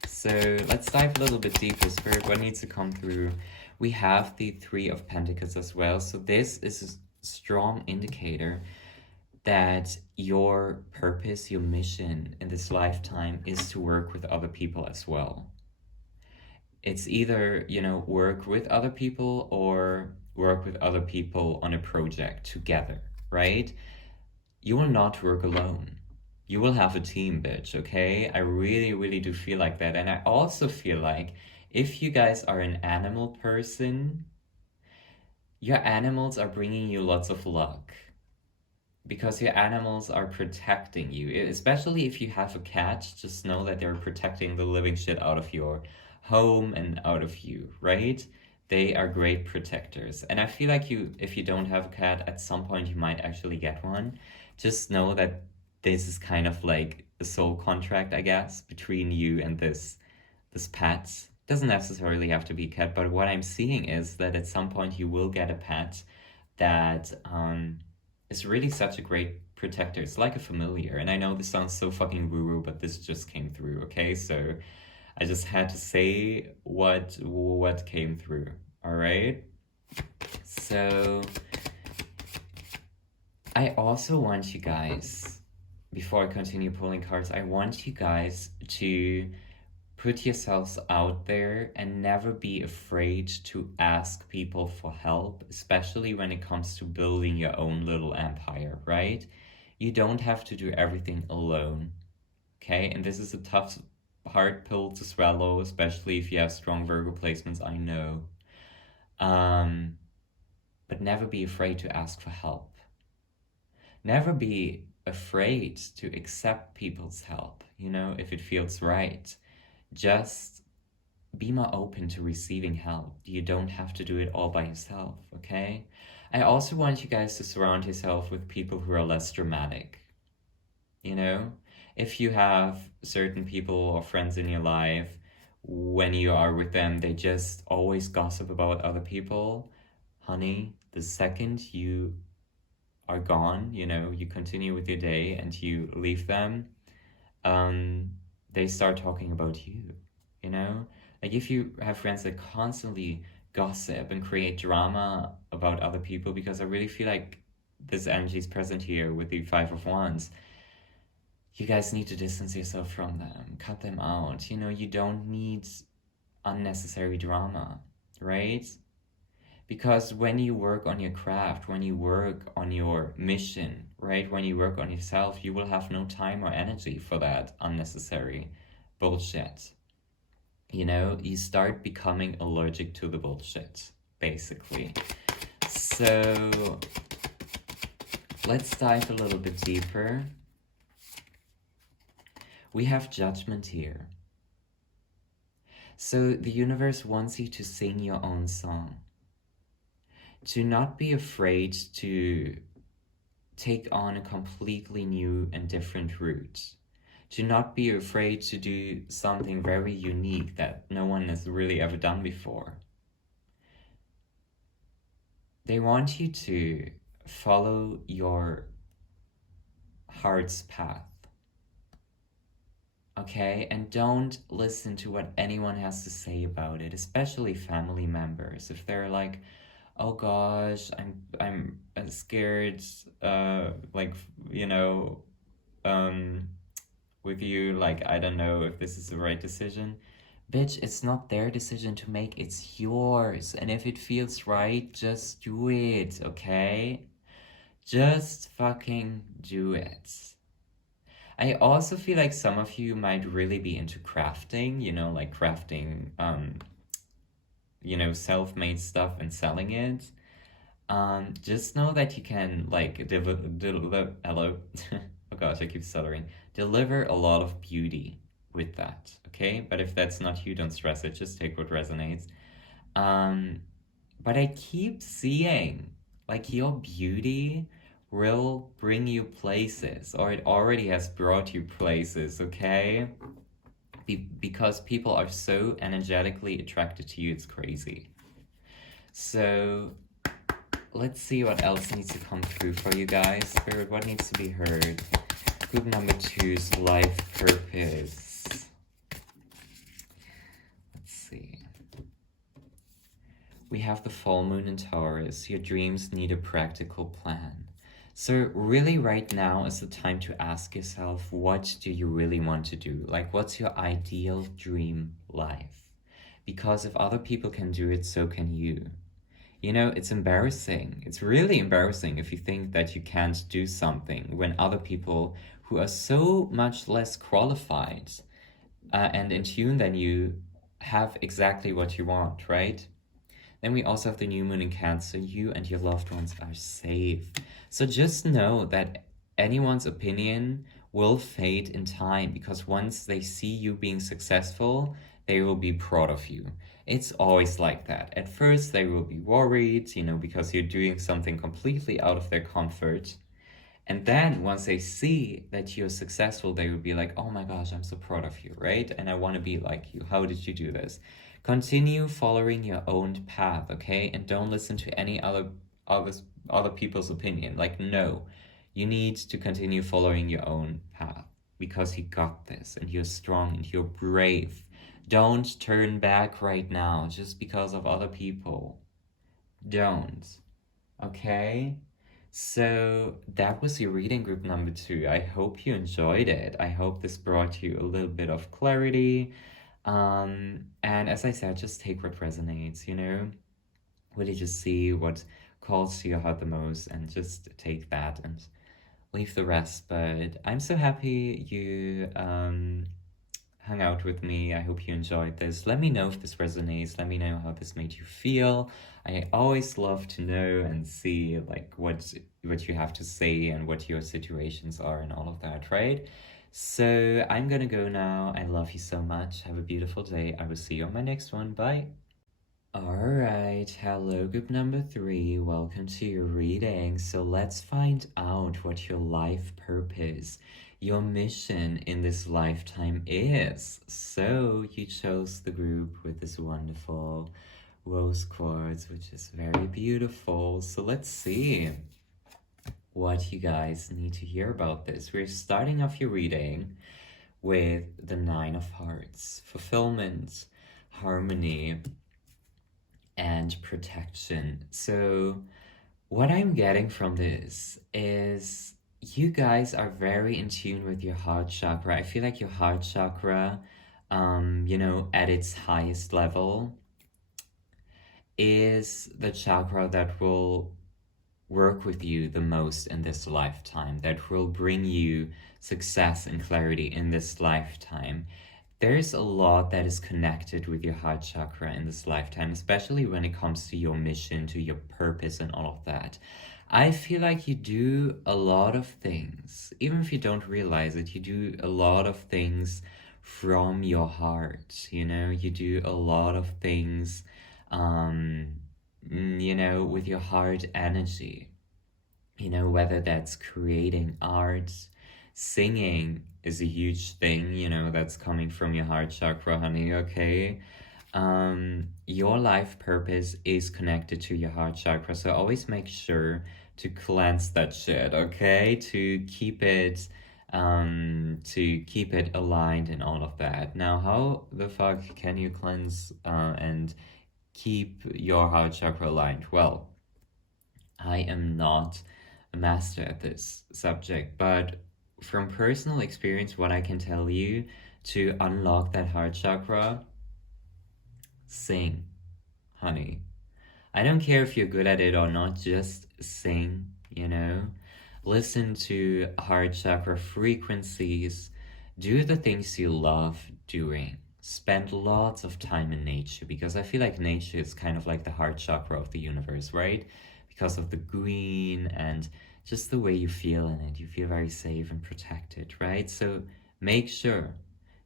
So let's dive a little bit deeper. Spirit, what needs to come through? We have the Three of Pentacles as well. So this is a strong indicator that your purpose, your mission in this lifetime is to work with other people as well. It's either, you know, work with other people or work with other people on a project together, right? You will not work alone. You will have a team, bitch, okay? I really, really do feel like that. And I also feel like if you guys are an animal person, your animals are bringing you lots of luck, because your animals are protecting you. Especially if you have a cat, just know that they're protecting the living shit out of your home and out of you, right? They are great protectors. And I feel like if you don't have a cat, at some point you might actually get one. Just know that this is kind of like a soul contract, I guess, between you and this pet. Doesn't necessarily have to be a cat, but what I'm seeing is that at some point you will get a pet that is really such a great protector. It's like a familiar. And I know this sounds so fucking woo-woo, but this just came through, okay? So I just had to say what came through, all right? So I also want you guys, before I continue pulling cards, I want you guys to put yourselves out there and never be afraid to ask people for help, especially when it comes to building your own little empire, right? You don't have to do everything alone, okay? And this is a tough, hard pill to swallow, especially if you have strong Virgo placements, I know. But never be afraid to ask for help. Never be afraid to accept people's help, you know, if it feels right. Just be more open to receiving help. You don't have to do it all by yourself, okay? I also want you guys to surround yourself with people who are less dramatic. You know, if you have certain people or friends in your life, when you are with them, they just always gossip about other people. Honey, the second you are gone, you know, you continue with your day and you leave them, they start talking about you, you know? Like if you have friends that constantly gossip and create drama about other people, because I really feel like this energy is present here with the Five of Wands, you guys need to distance yourself from them, cut them out. You know, you don't need unnecessary drama, right? Because when you work on your craft, when you work on your mission, right, when you work on yourself, you will have no time or energy for that unnecessary bullshit. You know, you start becoming allergic to the bullshit, basically. So let's dive a little bit deeper. We have Judgment here. So the universe wants you to sing your own song. To not be afraid to take on a completely new and different route. To not be afraid to do something very unique that no one has really ever done before. They want you to follow your heart's path. Okay, and don't listen to what anyone has to say about it, especially family members. If they're like, oh gosh, I'm scared, like, you know, with you, like, I don't know if this is the right decision. Bitch, it's not their decision to make, it's yours. And if it feels right, just do it, okay? Just fucking do it. I also feel like some of you might really be into crafting, you know, like crafting, you know, self-made stuff and selling it. Just know that you can, like, hello, oh gosh, I keep stuttering. Deliver a lot of beauty with that, okay? But if that's not you, don't stress it. Just take what resonates. But I keep seeing, like, your beauty will bring you places, or it already has brought you places, okay? Because people are so energetically attracted to you, it's crazy. So let's see what else needs to come through for you guys. Spirit, what needs to be heard? Group number 2's life purpose. Let's see. We have the full moon in Taurus. Your dreams need a practical plan. So really right now is the time to ask yourself, what do you really want to do? Like, what's your ideal dream life? Because if other people can do it, so can you. You know, it's embarrassing. It's really embarrassing if you think that you can't do something when other people who are so much less qualified and in tune than you have exactly what you want, right? Then we also have the new moon in Cancer. You and your loved ones are safe. So just know that anyone's opinion will fade in time, because once they see you being successful, they will be proud of you. It's always like that. At first, they will be worried, you know, because you're doing something completely out of their comfort. And then once they see that you're successful, they will be like, oh my gosh, I'm so proud of you, right? And I want to be like you. How did you do this? Continue following your own path, okay? And don't listen to any other people's opinion. Like, no, you need to continue following your own path, because you got this, and you're strong and you're brave. Don't turn back right now just because of other people. Don't. Okay? So that was your reading, group number 2. I hope you enjoyed it. I hope this brought you a little bit of clarity. And as I said, just take what resonates, you know? Really just see what calls to your heart the most, and just take that and leave the rest. But I'm so happy you hung out with me. I hope you enjoyed this. Let me know if this resonates. Let me know how this made you feel. I always love to know and see, like, what you have to say and what your situations are and all of that, right? So I'm gonna go now. I love you so much. Have a beautiful day. I will see you on my next one. Bye. Alright, hello group number 3, welcome to your reading. So let's find out what your life purpose, your mission in this lifetime is. So you chose the group with this wonderful rose quartz, which is very beautiful. So let's see what you guys need to hear about this. We're starting off your reading with the 9 of Hearts, fulfillment, harmony, and protection. So what I'm getting from this is you guys are very in tune with your heart chakra. I feel like your heart chakra, at its highest level, is the chakra that will work with you the most in this lifetime, that will bring you success and clarity in this lifetime. There's a lot that is connected with your heart chakra in this lifetime, especially when it comes to your mission, to your purpose, and all of that. I feel like you do a lot of things, even if you don't realize it, you do a lot of things from your heart. You do a lot of things, um, with your heart energy. Whether that's creating art, singing is a huge thing, that's coming from your heart chakra, honey, okay? Your life purpose is connected to your heart chakra, so always make sure to cleanse that shit, okay? To keep it aligned and all of that. Now, how the fuck can you cleanse and keep your heart chakra aligned? Well, I am not a master at this subject, but from personal experience, what I can tell you to unlock that heart chakra, sing, honey. I don't care if you're good at it or not, just sing. Listen to heart chakra frequencies, do the things you love doing. Spend lots of time in nature, because I feel like nature is kind of like the heart chakra of the universe, right? Because of the green and just the way you feel in it. You feel very safe and protected, right? So make sure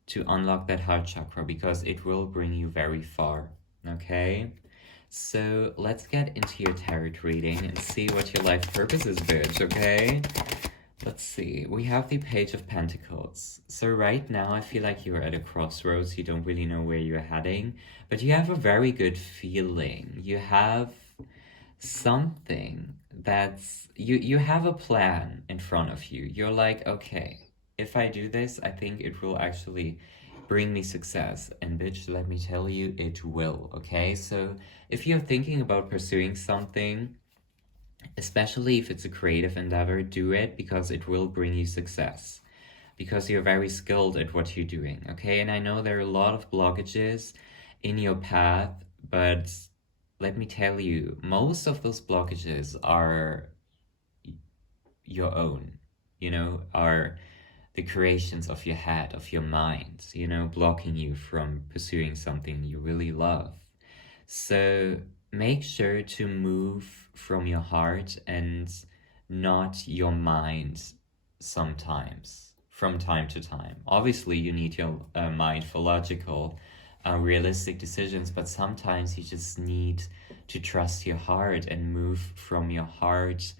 to unlock that heart chakra, because it will bring you very far, okay? So let's get into your tarot reading and see what your life purpose is, bitch, okay? Let's see. We have the Page of Pentacles. So right now, I feel like you're at a crossroads. You don't really know where you're heading, but you have a very good feeling. You have something you have a plan in front of you. You're like, okay, if I do this, I think it will actually bring me success. And bitch, let me tell you, it will, okay? So if you're thinking about pursuing something, especially if it's a creative endeavor, do it, because it will bring you success, because you're very skilled at what you're doing, okay? And I know there are a lot of blockages in your path, but let me tell you, most of those blockages are your own, are the creations of your head, of your mind, blocking you from pursuing something you really love. So make sure to move from your heart and not your mind sometimes, from time to time. Obviously, you need your mind for logical, realistic decisions, but sometimes you just need to trust your heart and move from your heart's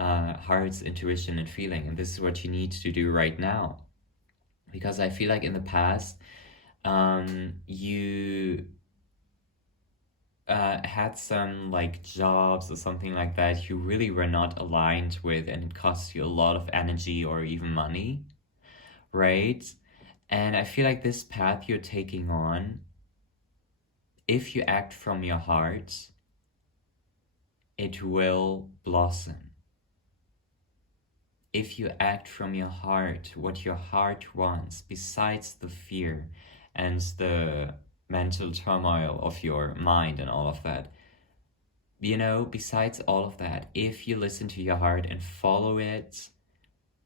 intuition and feeling. And this is what you need to do right now, because I feel like in the past, you had some like jobs or something like that you really were not aligned with, and it cost you a lot of energy or even money, right? And I feel like this path you're taking on, if you act from your heart, it will blossom. If you act from your heart, what your heart wants, besides the fear and the mental turmoil of your mind and all of that, besides all of that, if you listen to your heart and follow it,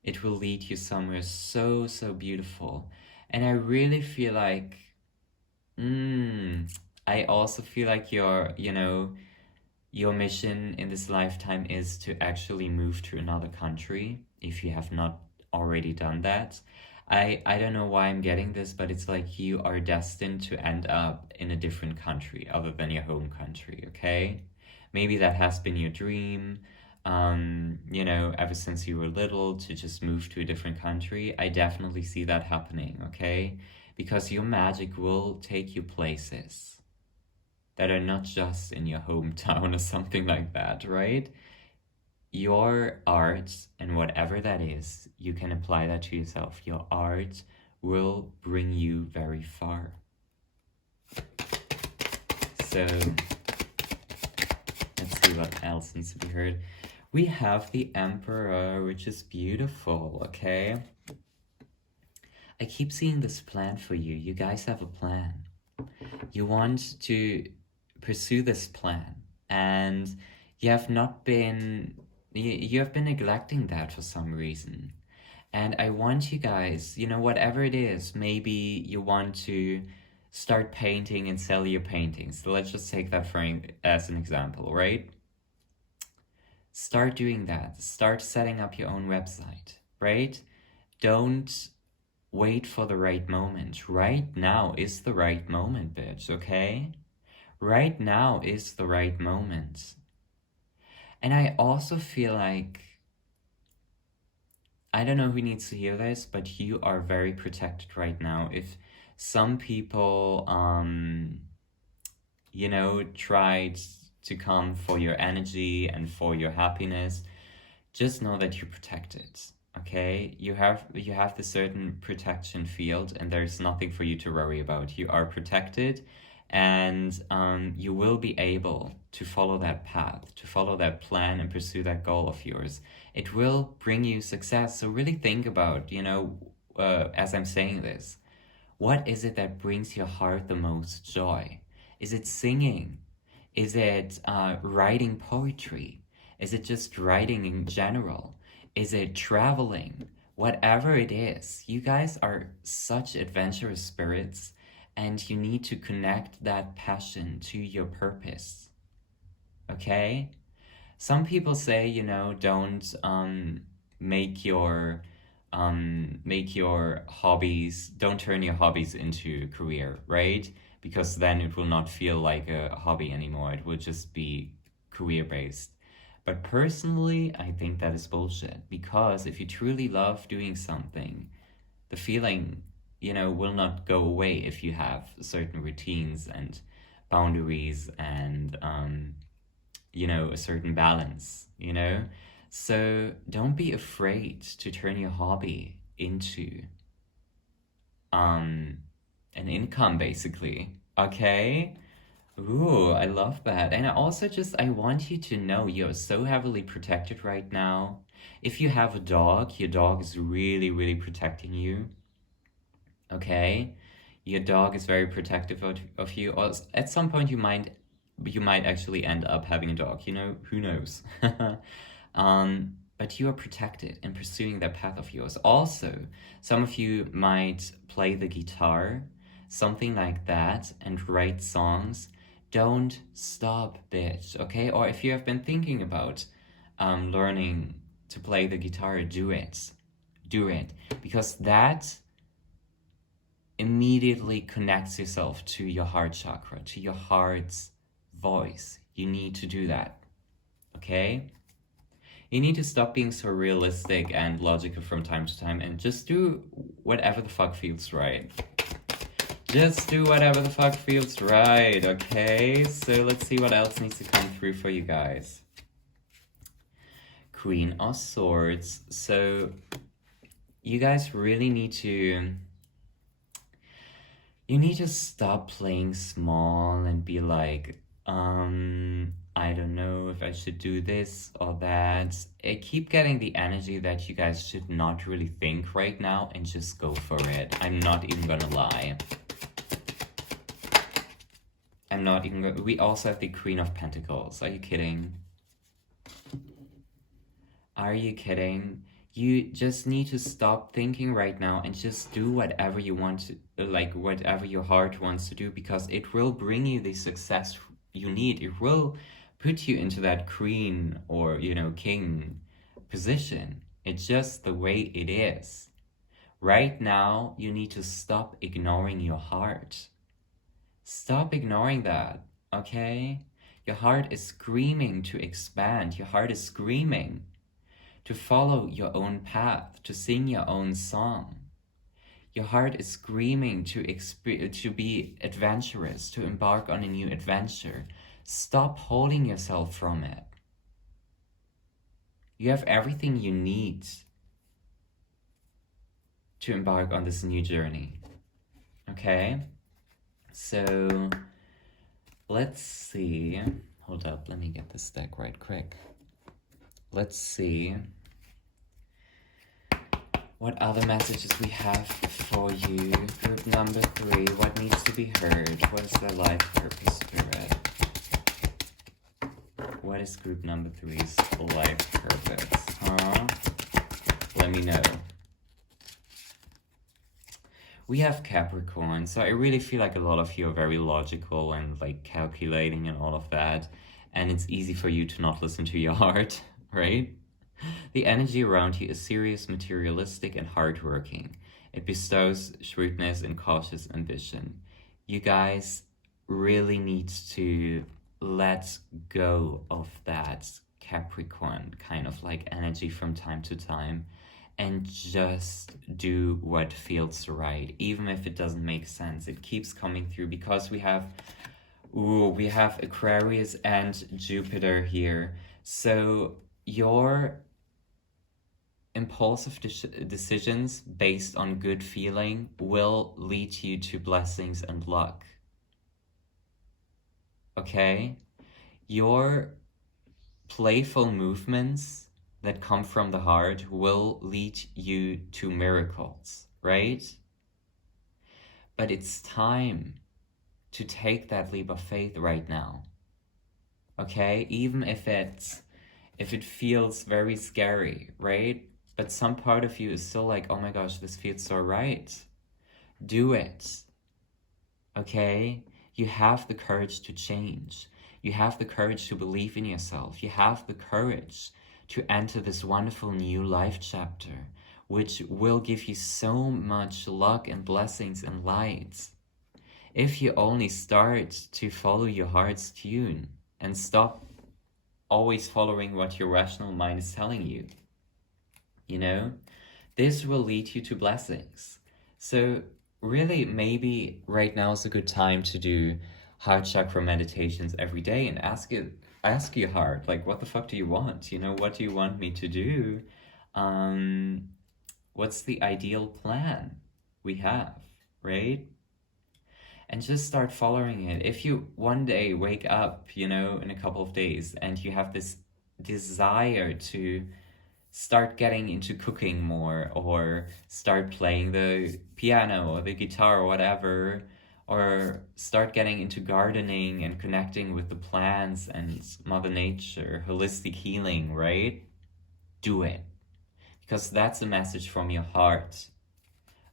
it will lead you somewhere so, so beautiful. And I really feel like, I also feel like your mission in this lifetime is to actually move to another country, if you have not already done that. I don't know why I'm getting this, but it's like you are destined to end up in a different country other than your home country, okay? Maybe that has been your dream, ever since you were little, to just move to a different country. I definitely see that happening, okay? Because your magic will take you places that are not just in your hometown or something like that, right? Your art, and whatever that is, you can apply that to yourself. Your art will bring you very far. So let's see see what else needs to be heard. We have the Emperor, which is beautiful, okay? I keep seeing this plan for you. You guys have a plan. You want to pursue this plan, and you have not been, you have been neglecting that for some reason. And I want you guys, you know, whatever it is, maybe you want to start painting and sell your paintings. So let's just take that as an example, right? Start doing that. Start setting up your own website, right? Don't wait for the right moment. Right now is the right moment, bitch, okay? Right now is the right moment. And I also feel like, I don't know who needs to hear this, but you are very protected right now. If some people, you know, tried to come for your energy and for your happiness, just know that you're protected, okay? You have the certain protection field, and there's nothing for you to worry about. You are protected, and you will be able to follow that path, to follow that plan and pursue that goal of yours. It will bring you success. So really think about, you know, as I'm saying this, what is it that brings your heart the most joy? Is it singing? Is it writing poetry? Is it just writing in general? Is it traveling? Whatever it is, you guys are such adventurous spirits, and you need to connect that passion to your purpose. Okay? Some people say, you know, don't make your hobbies, don't turn your hobbies into a career, right? Because then it will not feel like a hobby anymore. It will just be career based. But personally, I think that is bullshit, because if you truly love doing something, the feeling, you know, will not go away if you have certain routines and boundaries and, you know, a certain balance, you know? So don't be afraid to turn your hobby into an income, basically, okay? Ooh, I love that. And I also I want you to know you're so heavily protected right now. If you have a dog, your dog is really, really protecting you, okay? Your dog is very protective of you. Or at some point you might actually end up having a dog, you know, who knows? But you are protected in pursuing that path of yours. Also, some of you might play the guitar, something like that, and write songs. Don't stop, bitch, okay? Or if you have been thinking about learning to play the guitar, do it. Do it. Because that immediately connects yourself to your heart chakra, to your heart's voice. You need to do that, okay? You need to stop being so realistic and logical from time to time and just do whatever the fuck feels right. Just do whatever the fuck feels right, okay? So let's see what else needs to come through for you guys. Queen of Swords. So you guys really need to... You need to stop playing small and be like, I don't know if I should do this or that. I keep getting the energy that you guys should not really think right now and just go for it. I'm not even gonna lie. I'm not even gonna... We also have the Queen of Pentacles. Are you kidding? Are you kidding? You just need to stop thinking right now and just do whatever you want to, like whatever your heart wants to do, because it will bring you the success you need. It will put you into that queen or, you know, king position. It's just the way it is. Right now, you need to stop ignoring your heart. Stop ignoring that, okay? Your heart is screaming to expand. Your heart is screaming to follow your own path, to sing your own song. Your heart is screaming to be adventurous, to embark on a new adventure. Stop holding yourself from it. You have everything you need to embark on this new journey. Okay? So, let's see. Hold up, let me get this deck right quick. Let's see what other messages we have for you. Group number 3, what needs to be heard? What is their life purpose, Spirit? What is group number 3's life purpose? Huh? Let me know. We have Capricorn, so I really feel like a lot of you are very logical and like calculating and all of that, and it's easy for you to not listen to your heart, right? The energy around you is serious, materialistic, and hardworking. It bestows shrewdness and cautious ambition. You guys really need to let go of that Capricorn kind of like energy from time to time and just do what feels right, even if it doesn't make sense. It keeps coming through because we have Aquarius and Jupiter here. So your impulsive decisions based on good feeling will lead you to blessings and luck. Okay? Your playful movements that come from the heart will lead you to miracles, right? But it's time to take that leap of faith right now. Okay? Even if it feels very scary, right? But some part of you is still like, oh my gosh, this feels so right. Do it. Okay? You have the courage to change. You have the courage to believe in yourself. You have the courage to enter this wonderful new life chapter, which will give you so much luck and blessings and light. If you only start to follow your heart's tune and stop always following what your rational mind is telling you, you know, this will lead you to blessings. So really, maybe right now is a good time to do heart chakra meditations every day and ask your heart, like, what the fuck do you want? You know, what do you want me to do? What's the ideal plan we have, right? And just start following it. If you one day wake up, you know, in a couple of days, and you have this desire to start getting into cooking more, or start playing the piano or the guitar or whatever, or start getting into gardening and connecting with the plants and Mother Nature, holistic healing, right? Do it. Because that's a message from your heart.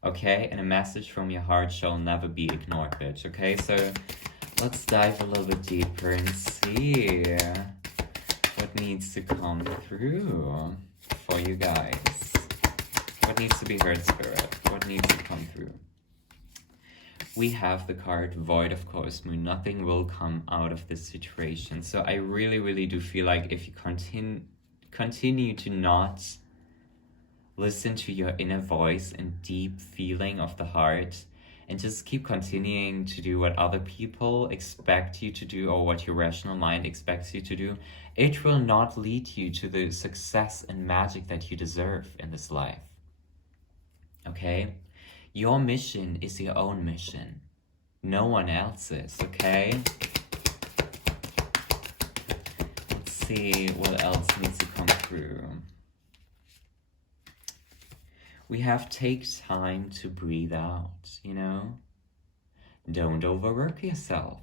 Okay? And a message from your heart shall never be ignored, bitch. Okay? So let's dive a little bit deeper and see what needs to come through for you guys. What needs to be heard, Spirit? What needs to come through? We have the card Void, of course, Moon. Nothing will come out of this situation. So I really, really do feel like if you continue to not listen to your inner voice and deep feeling of the heart, and just keep continuing to do what other people expect you to do or what your rational mind expects you to do, it will not lead you to the success and magic that you deserve in this life. Okay? Your mission is your own mission. No one else's, okay? Let's see what else needs to come through. We have take time to breathe out, you know? Don't overwork yourself.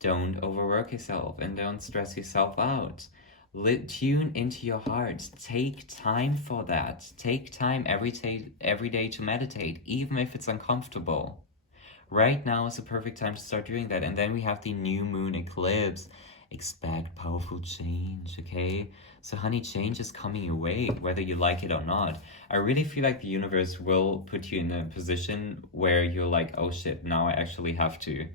Don't overwork yourself and don't stress yourself out. Tune into your heart. Take time for that. Take time every day to meditate, even if it's uncomfortable. Right now is the perfect time to start doing that. And then we have the new moon eclipse. Expect powerful change, okay? So honey, change is coming your way, whether you like it or not. I really feel like the universe will put you in a position where you're like, oh shit, now I actually have to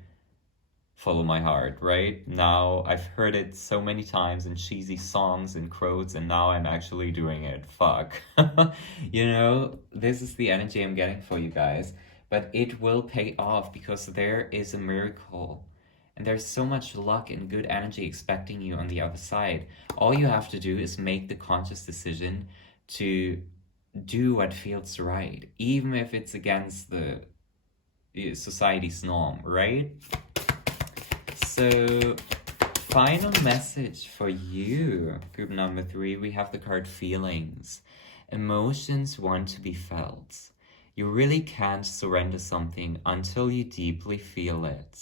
follow my heart, right? Now I've heard it so many times in cheesy songs and quotes, and now I'm actually doing it. Fuck. You know, this is the energy I'm getting for you guys. But it will pay off because there is a miracle. And there's so much luck and good energy expecting you on the other side. All you have to do is make the conscious decision to do what feels right, even if it's against the society's norm, right? So final message for you, group number 3, we have the card feelings. Emotions want to be felt. You really can't surrender something until you deeply feel it.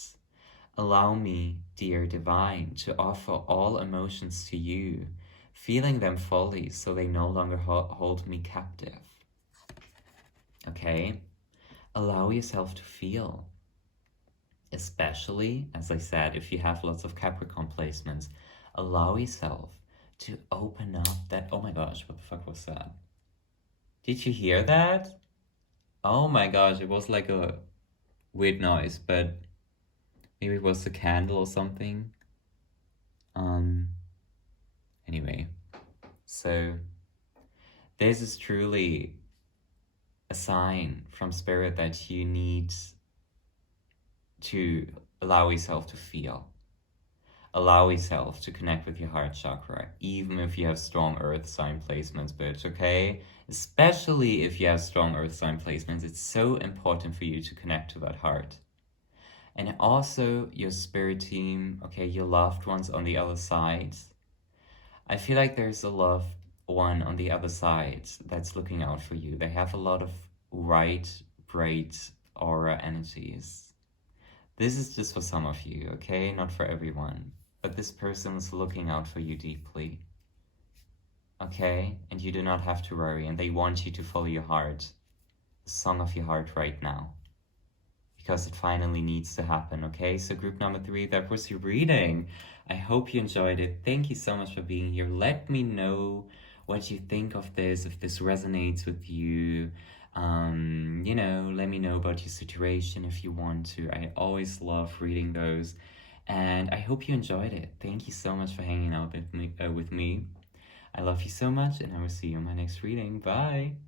Allow me, dear divine, to offer all emotions to you, feeling them fully so they no longer hold me captive. Okay? Allow yourself to feel. Especially, as I said, if you have lots of Capricorn placements, allow yourself to open up that. Oh my gosh, what the fuck was that? Did you hear that? Oh my gosh, it was like a weird noise, but maybe it was a candle or something. Anyway, so this is truly a sign from Spirit that you need to allow yourself to feel. Allow yourself to connect with your heart chakra, even if you have strong earth sign placements, bitch, okay? Especially if you have strong earth sign placements, it's so important for you to connect to that heart. And also your spirit team, okay, your loved ones on the other side. I feel like there's a loved one on the other side that's looking out for you. They have a lot of bright aura energies. This is just for some of you, okay? Not for everyone. But this person is looking out for you deeply. Okay? And you do not have to worry. And they want you to follow your heart. The song of your heart right now. Because it finally needs to happen, okay? So group number 3, that was your reading. I hope you enjoyed it. Thank you so much for being here. Let me know what you think of this, if this resonates with you. You know, let me know about your situation if you want to. I always love reading those. And I hope you enjoyed it. Thank you so much for hanging out with me. I love you so much, and I will see you in my next reading. Bye!